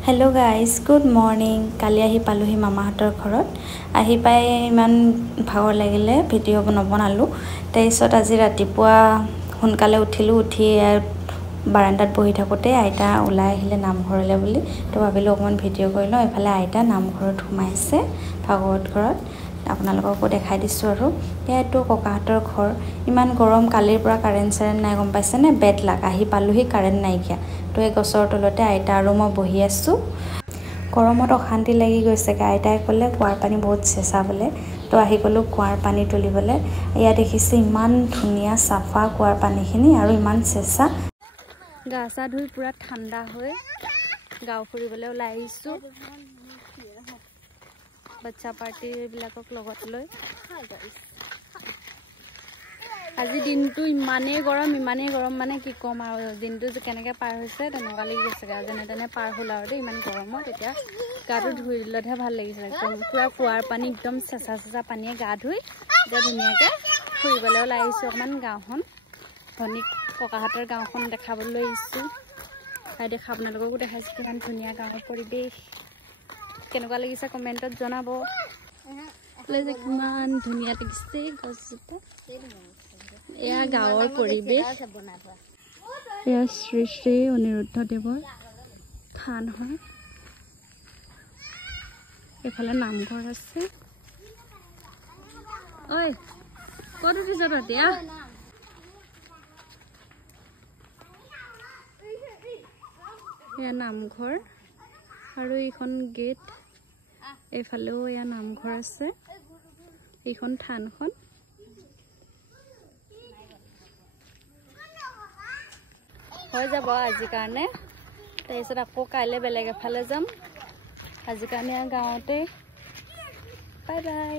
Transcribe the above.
hello guys good morning काली आহি পালোহি মামাহঁতৰ ঘৰত আহি পাই ইমান ভাগৰ লাগিলে ভিডিও নবনালো তাৰপিছত আজি ৰাতিপুৱা সোনকালে উঠিলো উঠি বাৰান্দাত বহি থাকোতে আইতা ওলাই আহিলে নামঘৰলে বুলি তো ভাবিলো অকমান ভিডিও কৰি লওঁ এফালে আইতা নামঘৰত ঘুমাইছে ভাগৱত ঘৰত আপোনালোককো দেখাই দিছো আৰু এটো ককাহঁতৰ ঘৰ ইমান গৰম কালিৰ পৰা কাৰেন্ট নাই গম পাইছে নে বেড লাগ আহি পালোহি কাৰেন্ট নাইকিয়া তো এই গছৰ তলতে আইতা আৰু মই বহি আছো গৰমত অশান্তি লাগি গৈছে আইতাই ক'লে কুৱাৰ পানী বহুত চেঁচা বলে তো আহি গলো কুৱাৰ পানী তুলিবলে ইয়া দেখিছে ইমান ধুনিয়া সাফা কুৱাৰ পানীখিনি আৰু ইমান চেঁচা গাছা ধুই পুৰা ঠাণ্ডা হৈ গাঁও ফুৰিবলৈ ওলাই আহিছো বাচ্চা পাৰ্টি বিলাকক লগত লৈ আজি দিনটো ইমানেই গৰম মানে কি কম আৰু দিনটো কেনেকৈ পাৰ হৈছে তেনেকুৱা লাগি গৈছে যেনে তেনে পাৰ হ'ল আৰু ইমান গৰমত এতিয়া গাটো ধুই দিলতহে ভাল লাগিছে একদম পুৰা কুৱাৰ পানী একদম চেঁচা পানীয়ে গা ধুই এতিয়া ধুনীয়াকৈ ফুৰিবলৈ ওলাই আহিছোঁ অকণমান গাঁওখন ধনী ককাহঁতৰ গাঁওখন দেখাবলৈ আহিছোঁ আৰু দেখা আপোনালোককো দেখাইছোঁ কিমান ধুনীয়া গাঁৱৰ পৰিৱেশ কেনেকুৱা লাগিছে কমেণ্টত জনাব কিমান ধুনীয়া লাগিছে গছজোপা এয়া গাঁৱৰ পৰিৱেশ এয়া শ্ৰী শ্ৰী অনিৰুদ্ধদেৱৰ থান হয় এফালে নামঘৰ আছে ঐ ক'ত উঠিছ তহঁতি এয়া নামঘৰ আৰু এইখন গেট এইফালেও এয়া নামঘৰ আছে এইখন থানখন হৈ যাব আজিৰ কাৰণে তাৰপিছত আকৌ কাইলৈ বেলেগ এফালে যাম আজিৰ কাৰণে গাঁৱতে বাই বাই